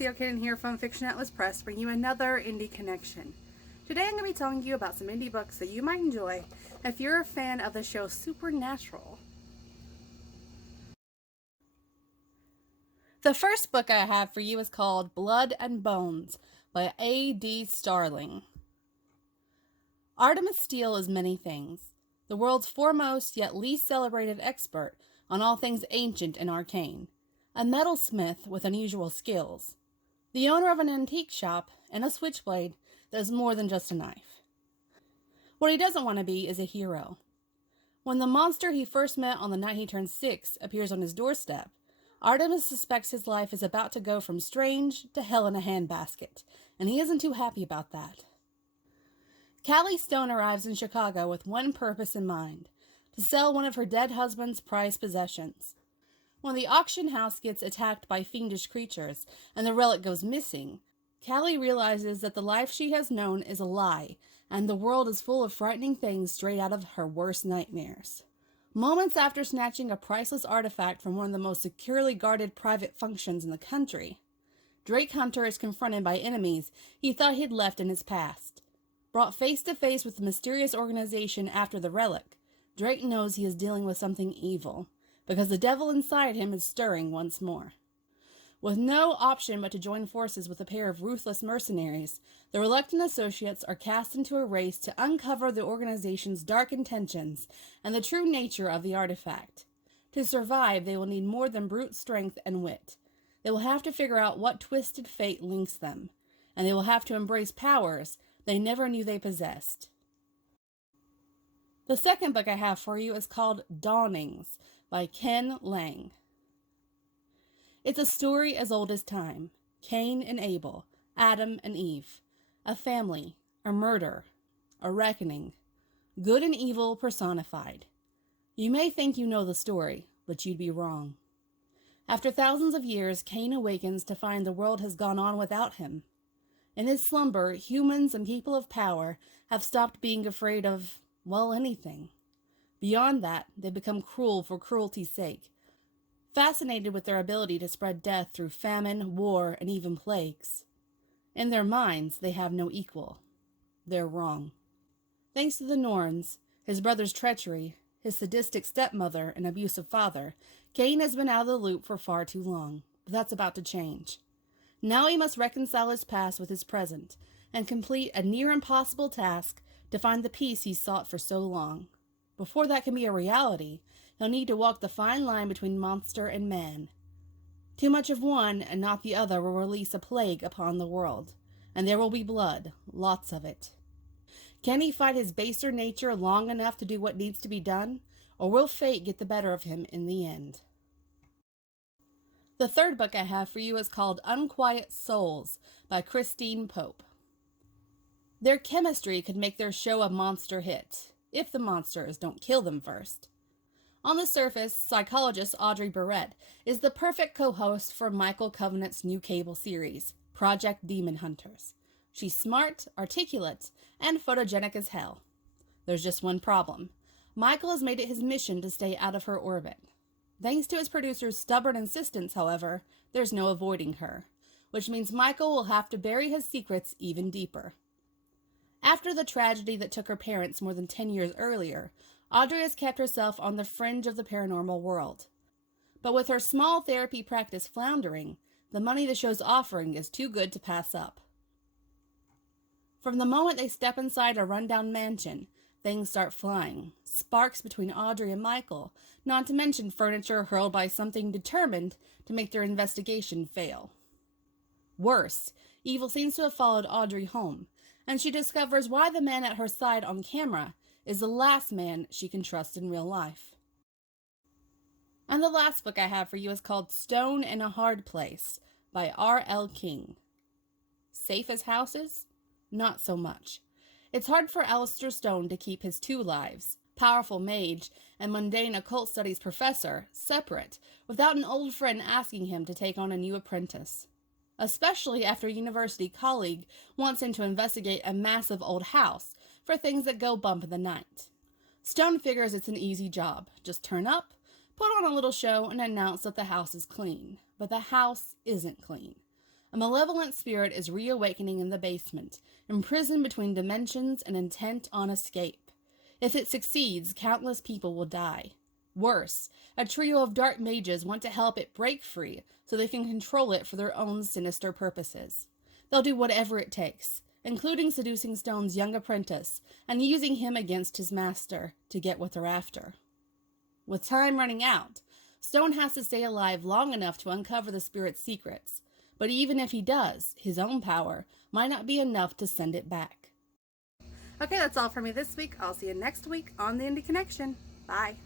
Seal Kitten here from Fiction Atlas Press, bringing you another indie connection. Today I'm going to be telling you about some indie books that you might enjoy if you're a fan of the show Supernatural. The first book I have for you is called Blood and Bones by A.D. Starling. Artemis Steele is many things, the world's foremost yet least celebrated expert on all things ancient and arcane, a metalsmith with unusual skills, the owner of an antique shop, and a switchblade that is more than just a knife. What he doesn't want to be is a hero. When the monster he first met on the night he turned 6 appears on his doorstep, Artemis suspects his life is about to go from strange to hell in a handbasket, and he isn't too happy about that. Callie Stone arrives in Chicago with one purpose in mind: to sell one of her dead husband's prized possessions. When the auction house gets attacked by fiendish creatures and the relic goes missing, Callie realizes that the life she has known is a lie, and the world is full of frightening things straight out of her worst nightmares. Moments after snatching a priceless artifact from one of the most securely guarded private functions in the country, Drake Hunter is confronted by enemies he thought he'd left in his past. Brought face to face with the mysterious organization after the relic, Drake knows he is dealing with something evil, because the devil inside him is stirring once more. With no option but to join forces with a pair of ruthless mercenaries, the reluctant associates are cast into a race to uncover the organization's dark intentions and the true nature of the artifact. To survive, they will need more than brute strength and wit. They will have to figure out what twisted fate links them, and they will have to embrace powers they never knew they possessed. The second book I have for you is called Dawnings by Ken Lang. It's a story as old as time. Cain and Abel, Adam and Eve, a family, a murder, a reckoning, good and evil personified. You may think you know the story, but you'd be wrong. After thousands of years, Cain awakens to find the world has gone on without him. In his slumber, humans and people of power have stopped being afraid of, well, anything. Beyond that, they become cruel for cruelty's sake, fascinated with their ability to spread death through famine, war, and even plagues. In their minds, they have no equal. They're wrong. Thanks to the Norns, his brother's treachery, his sadistic stepmother, and abusive father, Cain has been out of the loop for far too long, but that's about to change. Now he must reconcile his past with his present, and complete a near-impossible task to find the peace he's sought for so long. Before that can be a reality, he'll need to walk the fine line between monster and man. Too much of one and not the other will release a plague upon the world, and there will be blood, lots of it. Can he fight his baser nature long enough to do what needs to be done, or will fate get the better of him in the end? The third book I have for you is called Unquiet Souls by Christine Pope. Their chemistry could make their show a monster hit, if the monsters don't kill them first. On the surface, psychologist Audrey Barrett is the perfect co-host for Michael Covenant's new cable series, Project Demon Hunters. She's smart, articulate, and photogenic as hell. There's just one problem. Michael has made it his mission to stay out of her orbit. Thanks to his producer's stubborn insistence, however, there's no avoiding her, which means Michael will have to bury his secrets even deeper. After the tragedy that took her parents more than 10 years earlier, Audrey has kept herself on the fringe of the paranormal world. But with her small therapy practice floundering, the money the show's offering is too good to pass up. From the moment they step inside a rundown mansion, things start flying. Sparks between Audrey and Michael, not to mention furniture hurled by something determined to make their investigation fail. Worse, evil seems to have followed Audrey home, and she discovers why the man at her side on camera is the last man she can trust in real life. And the last book I have for you is called Stone in a Hard Place by R.L. King. Safe as houses? Not so much. It's hard for Alistair Stone to keep his two lives, powerful mage and mundane occult studies professor, separate, without an old friend asking him to take on a new apprentice. Especially after a university colleague wants him to investigate a massive old house for things that go bump in the night. Stone figures it's an easy job. Just turn up, put on a little show, and announce that the house is clean. But the house isn't clean. A malevolent spirit is reawakening in the basement, imprisoned between dimensions and intent on escape. If it succeeds, countless people will die. Worse, a trio of dark mages want to help it break free so they can control it for their own sinister purposes. They'll do whatever it takes, including seducing Stone's young apprentice and using him against his master to get what they're after. With time running out, Stone has to stay alive long enough to uncover the spirit's secrets, but even if he does, his own power might not be enough to send it back. Okay, that's all for me this week. I'll see you next week on The Indie Connection. Bye.